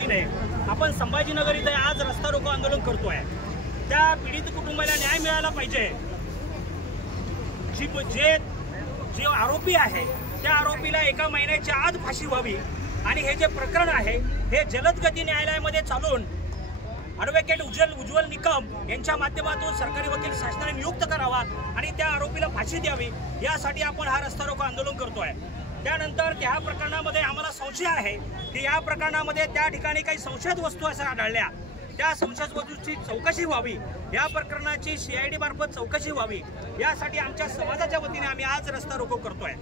वतीने आपण संभाजीनगर इथे आज रस्ता रोको आंदोलन करतोय। त्या पीडित कुटुंबाला न्याय मिळाला पाहिजे। जे आरोपी आहे त्या आरोपीला 1 महिन्याच्या आत फाशी व्हावी आणि हे जे प्रकरण आहे हे जलद गती न्यायालयामध्ये चालून ॲडव्होकेट उज्ज्वल निकम यांच्या माध्यमातून सरकारी वकील शासनाने नियुक्त करावा आणि त्या आरोपीला फाशी द्यावी, यासाठी आपण हा रस्ता रोको आंदोलन करतोय। त्यानंतर त्या प्रकरणामध्ये आम्हाला संशय आहे की या प्रकरणामध्ये त्या ठिकाणी काही संशयित वस्तू असं आढळल्या, त्या संशयित वस्तूंची चौकशी व्हावी, या प्रकरणाची CID मार्फत चौकशी व्हावी, यासाठी आमच्या समाजाच्या वतीने आम्ही आज रस्ता रोको करतोय।